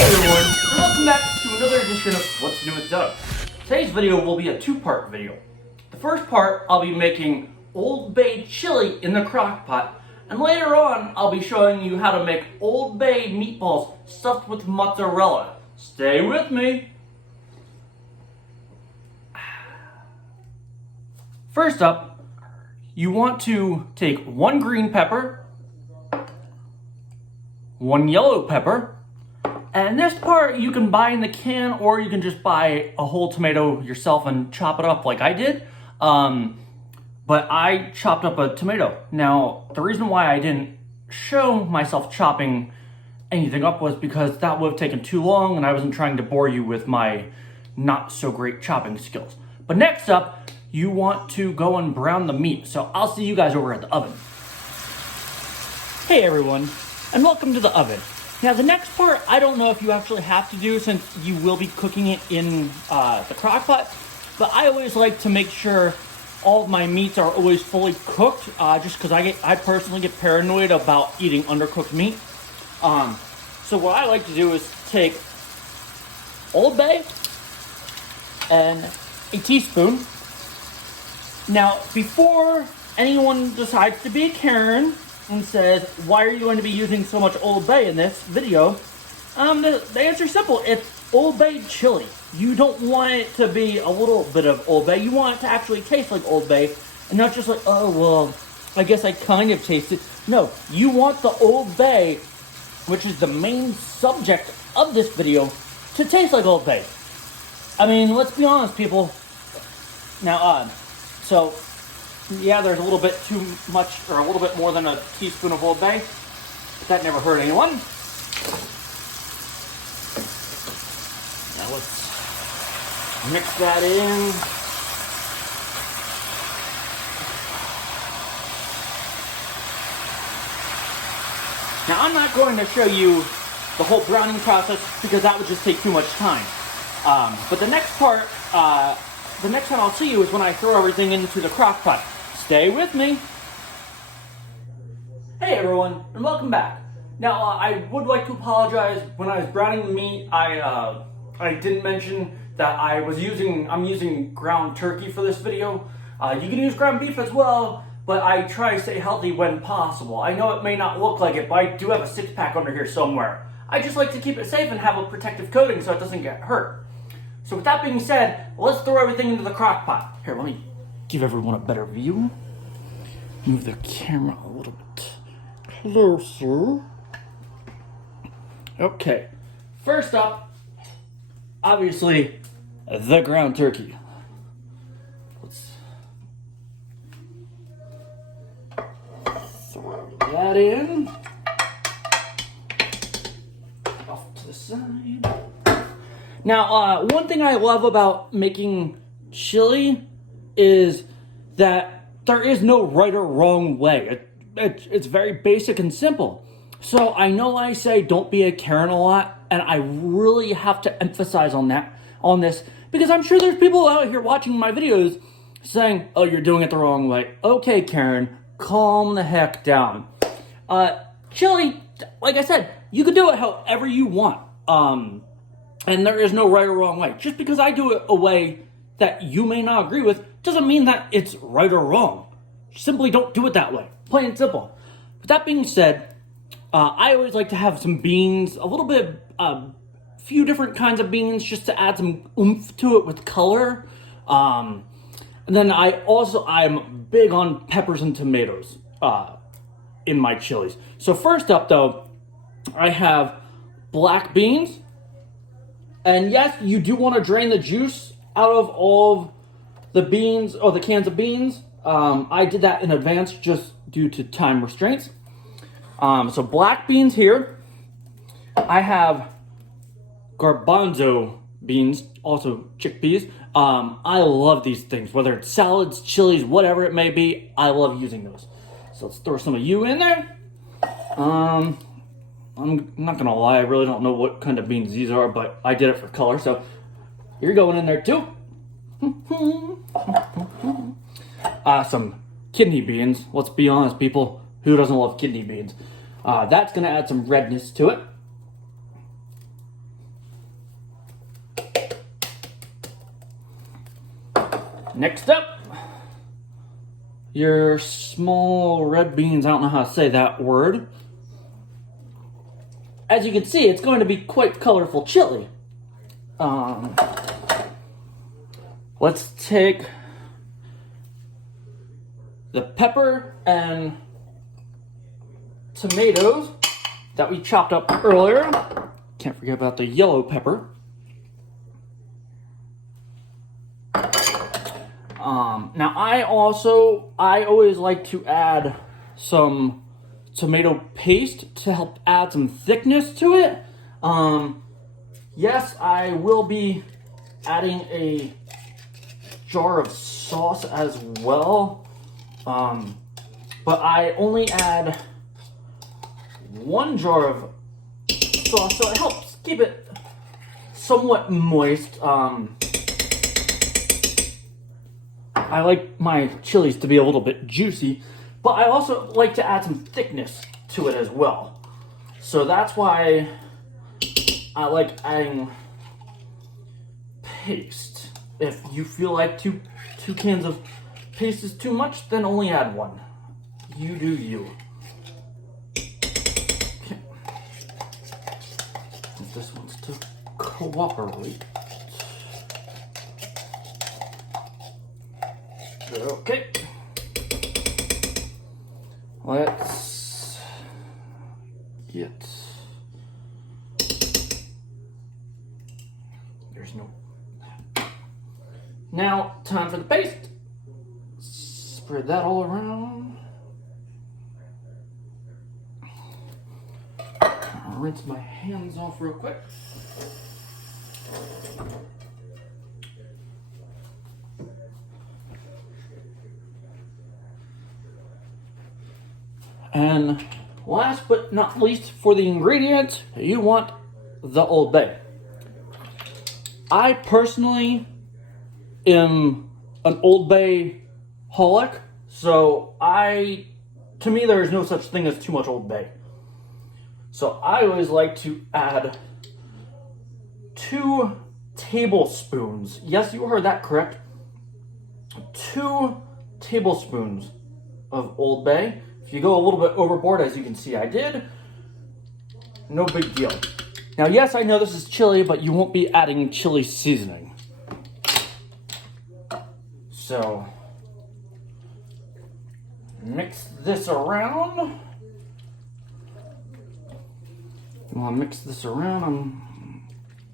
Hey everyone, and welcome back to another edition of What's New with Doug. Today's video will be a two-part video. The first part, I'll be making Old Bay chili in the crock pot, and later on, I'll be showing you how to make Old Bay meatballs stuffed with mozzarella. Stay with me. First up, you want to take one green pepper, one yellow pepper, and this part you can buy in the can, or you can just buy a whole tomato yourself and chop it up like I did. But I chopped up a tomato. Now, the reason why I didn't show myself chopping anything up was because that would have taken too long, and I wasn't trying to bore you with my not so great chopping skills. But next up, you want to go and brown the meat. So I'll see you guys over at the oven. Hey everyone, and welcome to the oven. Now the next part, I don't know if you actually have to do since you will be cooking it in the crock pot, but I always like to make sure all of my meats are always fully cooked, just because I personally get paranoid about eating undercooked meat. So what I like to do is take Old Bay and a teaspoon. Now, before anyone decides to be a Karen and says, why are you going to be using so much Old Bay in this video? The answer is simple. It's Old Bay chili. You don't want it to be a little bit of Old Bay. You want it to actually taste like Old Bay and not just like, oh, well, I guess I kind of taste it. No, you want the Old Bay, which is the main subject of this video, to taste like Old Bay. I mean, let's be honest, people. Now, so, yeah, there's a little bit too much, or a little bit more than a teaspoon of Old Bay, but that never hurt anyone. Now let's mix that in. Now I'm not going to show you the whole browning process because that would just take too much time. But the next part, the next time I'll see you is when I throw everything into the crock pot. Stay with me. Hey everyone, and welcome back. Now I would like to apologize. When I was browning the meat, I didn't mention that I'm using ground turkey for this video. You can use ground beef as well, but I try to stay healthy when possible. I know it may not look like it, but I do have a six-pack under here somewhere. I just like to keep it safe and have a protective coating so it doesn't get hurt. So with that being said, let's throw everything into the crock pot. Here, let me give everyone a better view. Move the camera a little bit closer. Okay, first up, obviously, the ground turkey. Let's throw that in. Off to the side. Now, one thing I love about making chili is that there is no right or wrong way. It's very basic and simple. So I know I say don't be a Karen a lot, and I really have to emphasize on this, because I'm sure there's people out here watching my videos saying, oh, you're doing it the wrong way. Okay, Karen, calm the heck down. Chili, like I said, you can do it however you want. And there is no right or wrong way. Just because I do it a way that you may not agree with doesn't mean that it's right or wrong. Simply don't do it that way. Plain and simple. With that being said, I always like to have some beans, a little bit, few different kinds of beans just to add some oomph to it with color. And then I'm big on peppers and tomatoes in my chilies. So first up though, I have black beans. And yes, you do want to drain the juice out of all of the beans, or the cans of beans. I did that in advance just due to time restraints. So black beans here. I have garbanzo beans, also chickpeas. I love these things, whether it's salads, chilies, whatever it may be. I love using those. So let's throw some of you in there. I'm not gonna lie, I really don't know what kind of beans these are, but I did it for color, so you're going in there too. Some kidney beans. Let's be honest, people. Who doesn't love kidney beans? That's gonna add some redness to it. Next up, your small red beans. I don't know how to say that word. As you can see, it's going to be quite colorful chili. Let's take the pepper and tomatoes that we chopped up earlier. Can't forget about the yellow pepper. Now I always like to add some tomato paste to help add some thickness to it. Yes, I will be adding a jar of sauce as well. But I only add 1 jar of sauce, so it helps keep it somewhat moist. I like my chilies to be a little bit juicy, but I also like to add some thickness to it as well. So that's why I like adding paste. If you feel like two cans of paste is too much, then only add 1. You do you. Okay. If this wants to cooperate. Okay. Let's get. There's no. Now, time for the paste. Spread that all around. I'll rinse my hands off real quick. And last but not least, for the ingredients, you want the Old Bay. I personally am an Old Bay holic, so to me there is no such thing as too much Old Bay. So I always like to add 2 tablespoons. Yes, you heard that correct. 2 tablespoons of Old Bay. If you go a little bit overboard, as you can see I did, no big deal. Now, yes, I know this is chili, but you won't be adding chili seasoning. So, mix this around. You want to mix this around? I'm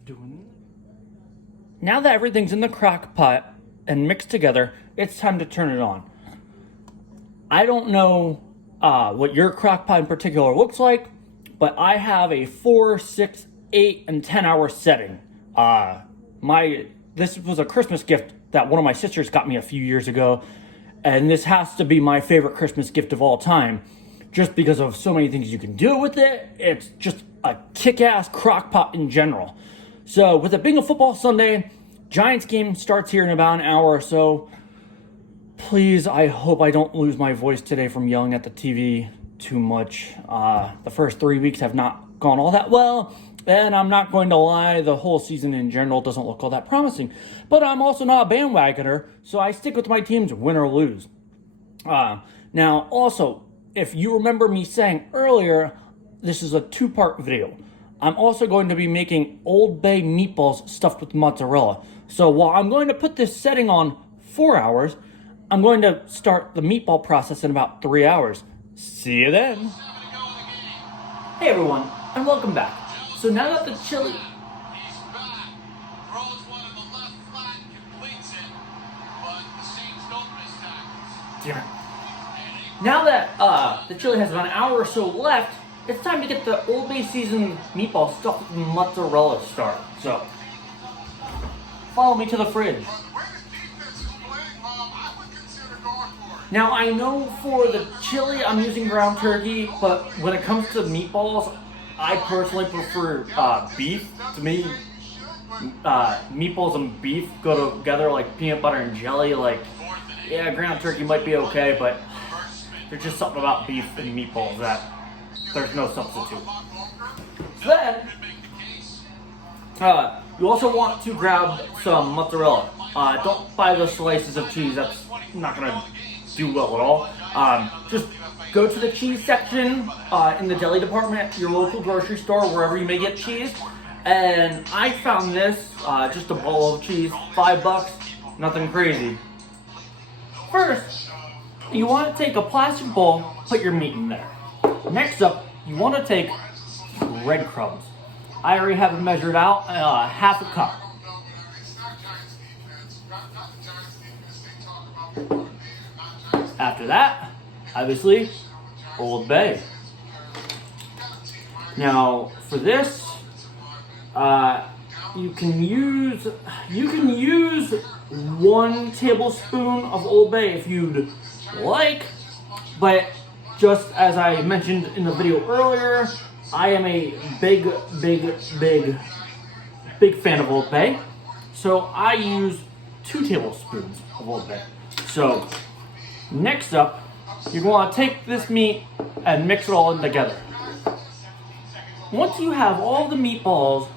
doing it. Now that everything's in the crock pot and mixed together, it's time to turn it on. I don't know what your crock pot in particular looks like, but I have a 4, 6, 8, and 10 hour setting. This was a Christmas gift that one of my sisters got me a few years ago, and this has to be my favorite Christmas gift of all time, just because of so many things you can do with it. It's just a kick-ass crock pot in general. So with it being a football Sunday, Giants game starts here in about an hour or so. Please, I hope I don't lose my voice today from yelling at the TV too much. The first 3 weeks have not gone all that well, and I'm not going to lie, the whole season in general doesn't look all that promising. But I'm also not a bandwagoner, so I stick with my teams win or lose. Now, also, if you remember me saying earlier, this is a 2-part video. I'm also going to be making Old Bay meatballs stuffed with mozzarella. So while I'm going to put this setting on 4 hours, I'm going to start the meatball process in about 3 hours. See you then. Hey everyone, and welcome back. So now that the chili... He's back. Throws one in the left flat, completes it, but the Saints don't miss tackles. Damn it. Now that the chili has about an hour or so left, it's time to get the Old Bay seasoned meatball stuffed with mozzarella started. So, follow me to the fridge. Now, I know for the chili, I'm using ground turkey, but when it comes to meatballs, I personally prefer beef. To me, meatballs and beef go together like peanut butter and jelly. Like, yeah, ground turkey might be okay, but there's just something about beef and meatballs that there's no substitute. So then, you also want to grab some mozzarella. Don't buy those slices of cheese. That's not gonna do well at all. Just go to the cheese section in the deli department, your local grocery store, wherever you may get cheese. And I found this, just a bowl of cheese, $5, nothing crazy. First, you want to take a plastic bowl, put your meat in there. Next up, you want to take breadcrumbs. I already have it measured out, half a cup. After that, obviously, Old Bay. Now, for this, you can use 1 tablespoon of Old Bay if you'd like, but just as I mentioned in the video earlier, I am a big fan of Old Bay, so I use 2 tablespoons of Old Bay. So, next up, you're going to take this meat and mix it all in together. Once you have all the meatballs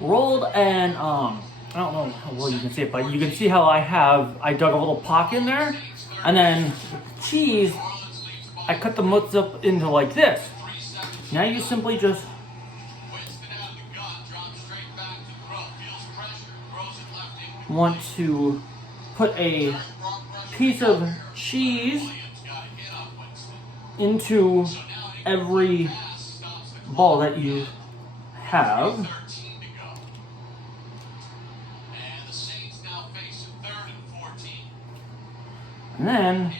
rolled and, I don't know how well you can see it, but you can see how I dug a little pocket in there. And then cheese, I cut the mutts up into like this. Now you simply just want to put a piece of cheese into every ball that you have. And then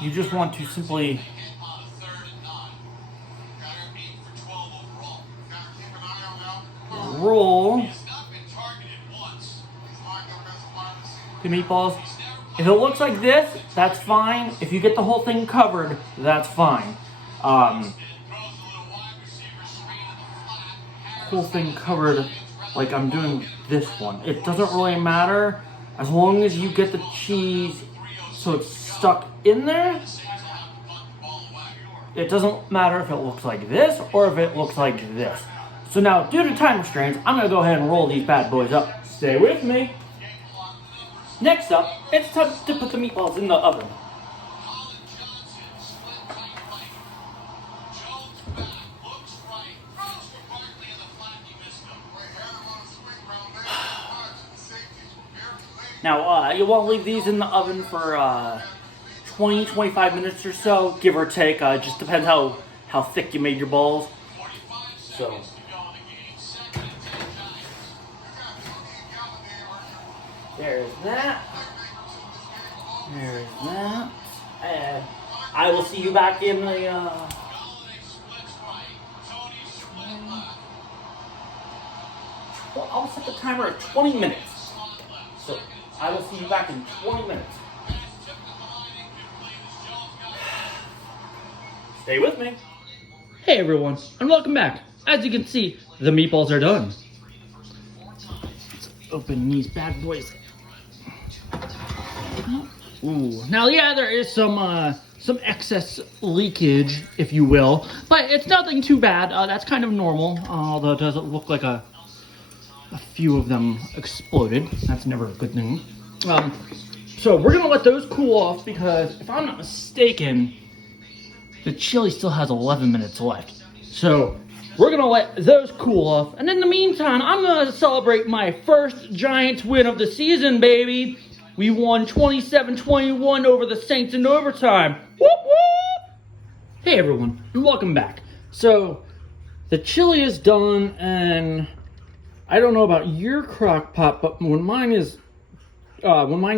you just want to simply roll the meatballs. If it looks like this, that's fine. If you get the whole thing covered, that's fine. Whole thing covered like I'm doing this one. It doesn't really matter as long as you get the cheese so it's stuck in there. It doesn't matter if it looks like this or if it looks like this. So now, due to time restraints, I'm going to go ahead and roll these bad boys up. Stay with me. Next up, it's time to put the meatballs in the oven. Now, you want to leave these in the oven for 20-25 minutes or so, give or take. Just depends how thick you made your balls. So, there's that. There's that. And I will see you back in the I'll set the timer at 20 minutes. So I will see you back in 20 minutes. Stay with me. Hey everyone, and welcome back. As you can see, the meatballs are done. Let's open these bad boys. Ooh. Now, yeah, there is some excess leakage, if you will, but it's nothing too bad. That's kind of normal, although it doesn't look like a few of them exploded. That's never a good thing. So we're gonna let those cool off because, if I'm not mistaken, the chili still has 11 minutes left. So we're gonna let those cool off, and in the meantime, I'm gonna celebrate my first Giants win of the season, baby. We won 27-21 over the Saints in overtime. Whoop, whoop! Hey everyone, and welcome back. So, the chili is done, and I don't know about your crock pot, but when mine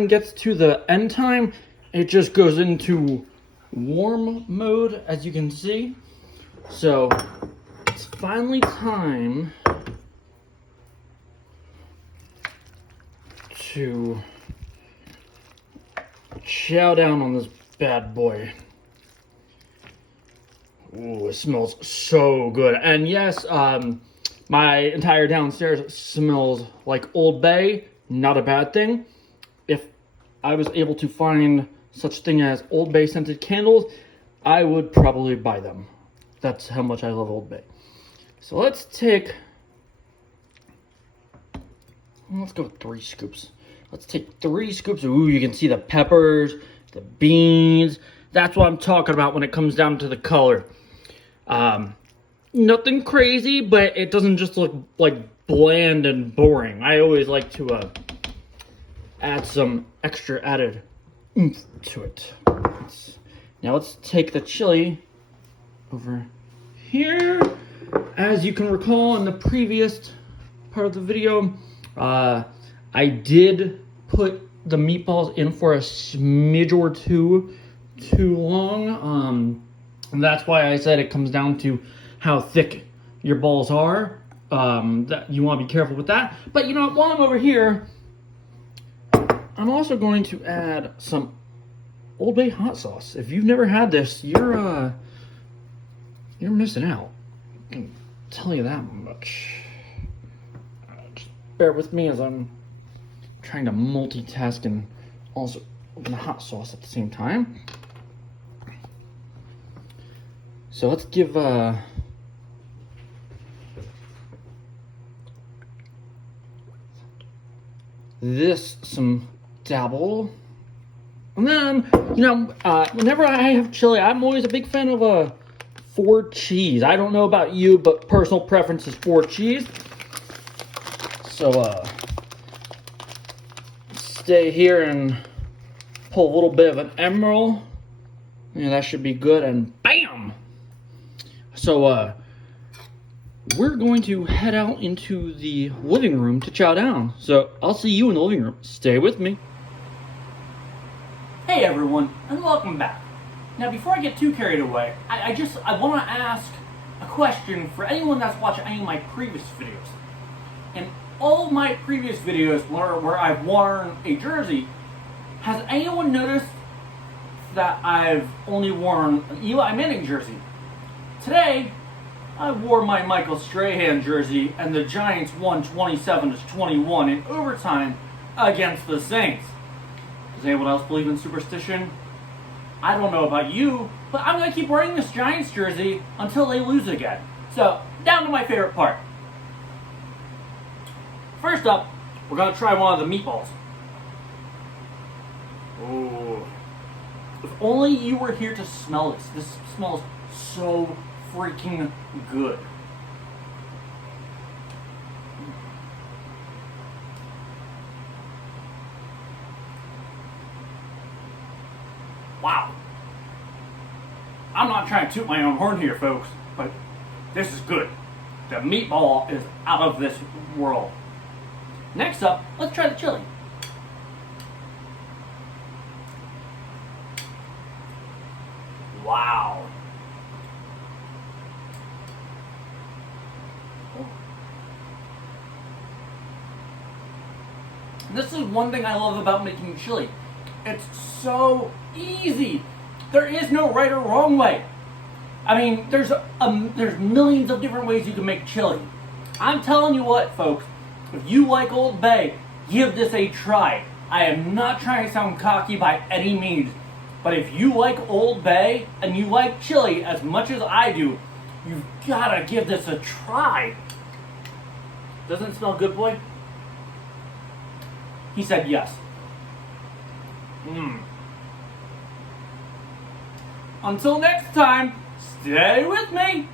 gets to the end time, it just goes into warm mode, as you can see. So, it's finally time to chow down on this bad boy. Ooh, it smells so good. And yes, my entire downstairs smells like Old Bay. Not a bad thing. If I was able to find such thing as Old Bay scented candles, I would probably buy them. That's how much I love Old Bay. So let's take Let's go with 3 scoops. Let's take 3 scoops. Ooh, you can see the peppers, the beans. That's what I'm talking about when it comes down to the color. Nothing crazy, but it doesn't just look like bland and boring. I always like to add some extra added oomph to it. Now let's take the chili over here. As you can recall in the previous part of the video, I did put the meatballs in for a smidge or two too long. And that's why I said it comes down to how thick your balls are. That you want to be careful with that. But you know, while I'm over here, I'm also going to add some Old Bay hot sauce. If you've never had this, you're missing out. I can tell you that much. Just bear with me as I'm trying to multitask and also open the hot sauce at the same time. So let's give this some dabble. And then, you know, whenever I have chili, I'm always a big fan of 4 cheese. I don't know about you, but personal preference is 4 cheese. So, stay here and pull a little bit of an emerald. Yeah, that should be good, and bam! So, we're going to head out into the living room to chow down. So, I'll see you in the living room. Stay with me. Hey everyone, and welcome back. Now, before I get too carried away, I want to ask a question for anyone that's watched any of my previous videos. In all of my previous videos where I've worn a jersey, has anyone noticed that I've only worn an Eli Manning jersey? Today, I wore my Michael Strahan jersey, and the Giants won 27-21 in overtime against the Saints. Does anyone else believe in superstition? I don't know about you, but I'm going to keep wearing this Giants jersey until they lose again. So, down to my favorite part. First up, we're going to try one of the meatballs. Oh. If only you were here to smell this. This smells so freaking good. Wow. I'm not trying to toot my own horn here, folks, but this is good. The meatball is out of this world. Next up, let's try the chili. Wow. This is one thing I love about making chili. It's so easy. There is no right or wrong way. I mean, there's millions of different ways you can make chili. I'm telling you what, folks, if you like Old Bay, give this a try. I am not trying to sound cocky by any means, but if you like Old Bay and you like chili as much as I do, you've gotta give this a try. Doesn't it smell good, boy? He said yes. Until next time, stay with me.